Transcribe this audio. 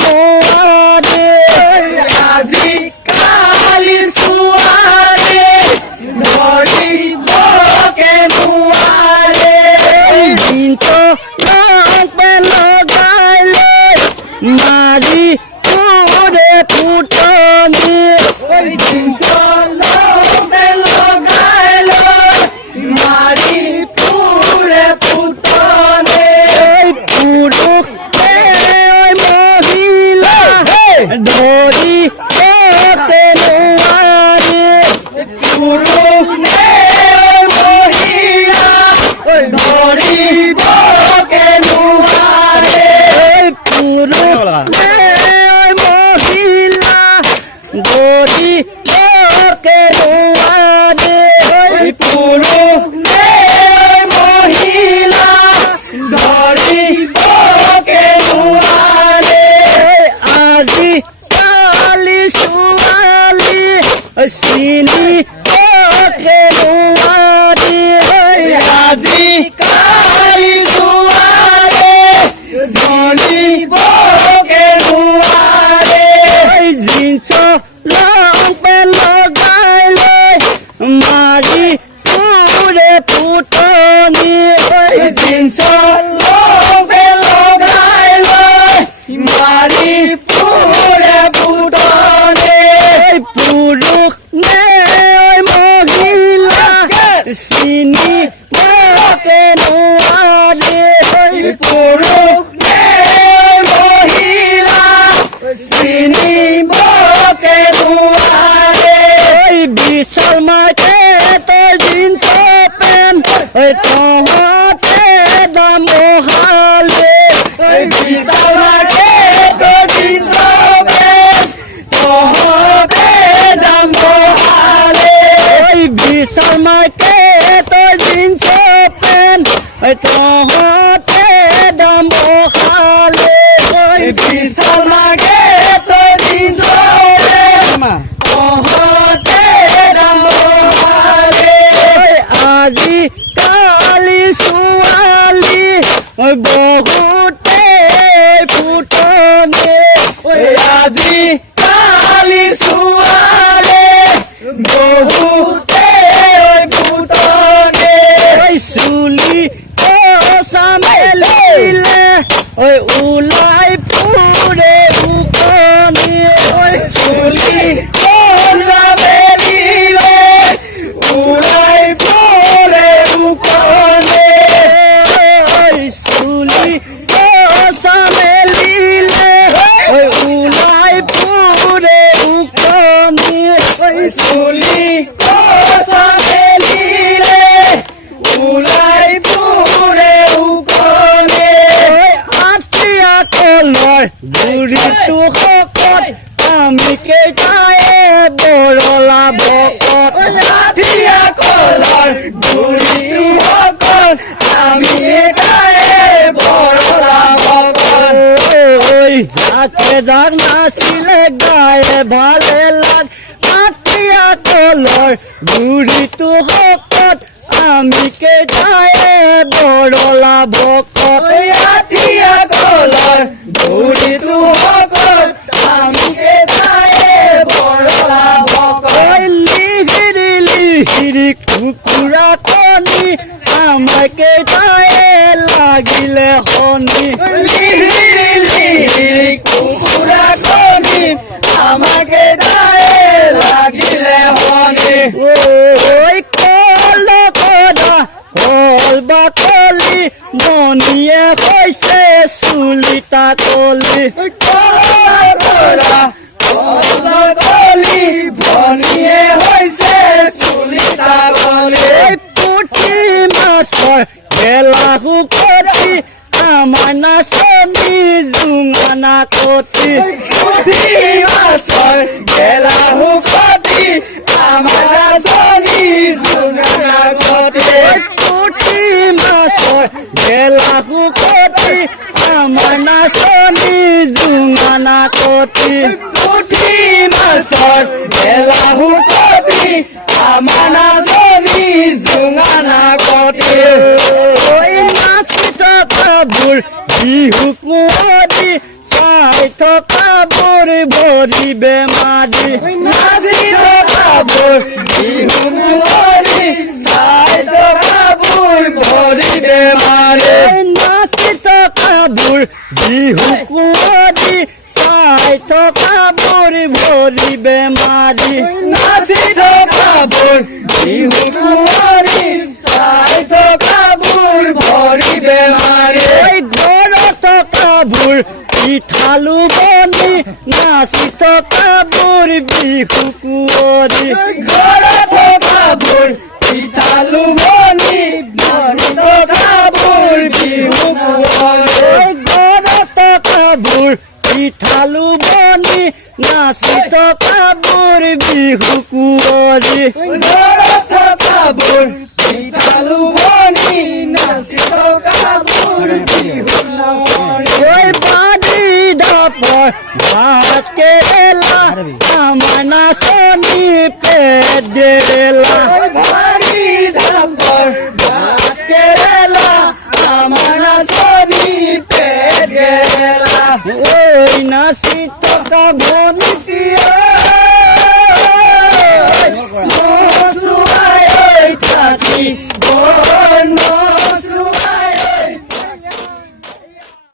নোৱাৰে আজি কালি চুৱাৰে ধৰিবকে নোৱাৰে দিনটো ৰংপে লগাই লৈ মাৰি ফুৰে ফুটনি দিনটো ৰংপে লগাই লৈ মাৰি ফুৰে ফুটনি পুৰুষ মহিলা ধৰি এতে নোৱাৰে পুৰুষ মহিলা ধৰিবকে নোৱাৰে পুৰুষ মহিলা ধৰিবকে নোৱাৰে পুৰুষ মহিলা ধৰিবকে নোৱাৰে আজি কালি ছোৱালী চিনি বকে নোৱাৰি আজি কালি ছোৱালী ধৰিবকে নোৱাৰে জিন্স লংপে লগাই লৈ মাৰি ফুৰে ফুটনি জিন্স লংপে লগাই লৈ মাৰি ফুৰে ফুটনি পুৰুষ নে মহিলা চিনি বকে নোৱাৰে পুৰুষ নে মহিলা চিনি বকে নোৱাৰে বিশাল মাৰ্কেটৰ জিন্স পেণ্ট তহঁতে দাম বঢ়ালে বিশাল মাৰ্কেটৰ জিন্স পেণ্ট তহঁতে দাম বঢ়ালে বিশাল মাৰ্কেটৰ জিন্স পেণ্ট তহঁতে দাম বঢ়ালে বিশাল মাৰ্কেটৰ জিন্স পেণ্ট তহঁতে দাম বঢ়ালে আজি কালি ছোৱালী বহুতে ফুটনি আজি কালি ছোৱালী বহুতে ফুটনি চুলি কচা মেলিলে ওলাই ফুৰে উকনি চুলি কচা মেলিলে ওলাই ফুৰে উকনি চুলি কচা মেলিলে ওলাই ফুৰে উকনি চুলি কচা মেলিলে ওলাই ফুৰে উকনি আঠিয়া কলৰ গুৰিটো শকত আমি কেইটায়ে বৰলা ভকত আঠিয়া কলৰ গুৰিটো শকত আমি কেইটায়ে বৰলা ভকত যাকে যাক নাচিলে গায়ে ভালে লাগ আঠিয়া কলৰ গুৰিটো শকত আমি কেইটায়ে বৰলা ভকত আঠিয়া কলৰ গুৰিটো শকত আমি কেইটায়ে বৰলা ভকত লিহিৰি লিহিৰি কুকুৰা কণী আমাৰ কেইটায়ে লাগিলে শনি লিহিৰি লিহিৰি কুকুৰা কণী আমাৰ কেইটায়ে লাগিলে শনি কল কদা কল বাকলি মণিয়ে হৈছে চুলিতা কলি কল কদা কল বাকলি মণিয়ে হৈছে চুলিতা কলি পুঠি মাছৰ গেলাহু কটি আমাৰ নাচনি জুঙানা কটি পুঠি মাছৰ গেলাহু কটি আমাৰ নাচনি জুঙানা কটি পুঠি মাছৰ গেলাহু কটি আমাৰ নাচনি জুঙানা কটি পুঠি মাছৰ গেলাহু কটি আমাৰ নাচনি জুঙানা কটি বিহু কুঁৱৰী চাই থকাবোৰ ভৰি বেমাৰী নাচি থকাবোৰ বিহু কুঁৱৰী চাই থকাবোৰ ভৰি বেমাৰী নাচি থকাবোৰ বিহু কুঁৱৰী চাই থকাবোৰ ভৰি বেমাৰী নাচি থকাবোৰ বিহু কুঁৱৰী চাই থকাবোৰ ভৰি বেমাৰী ঘৰত থকাবোৰ পিঠালু বনি নাচি থকাবোৰ বিহু কুঁৱৰী ঘৰত থকাবোৰ পিঠালু বনি নাচি থকাবোৰ বিহু কুঁৱৰী ঘৰত থকাবোৰ পিঠালু বনি নাচি থকাবোৰ বিহু কুঁৱৰী ঘৰত থকাবোৰ পিঠালু বনি নাচি থকাবোৰ বিহু কুঁৱৰী বাদি ঢাপৰ ভাত কেৰেলা আমাৰ নাচনি পেট দেৰেলা বাদি ঢাপৰ ভাত কেৰেলা আমাৰ নাচনি পেট দেৰেলা ঐ নাচি থকা ভণ্টি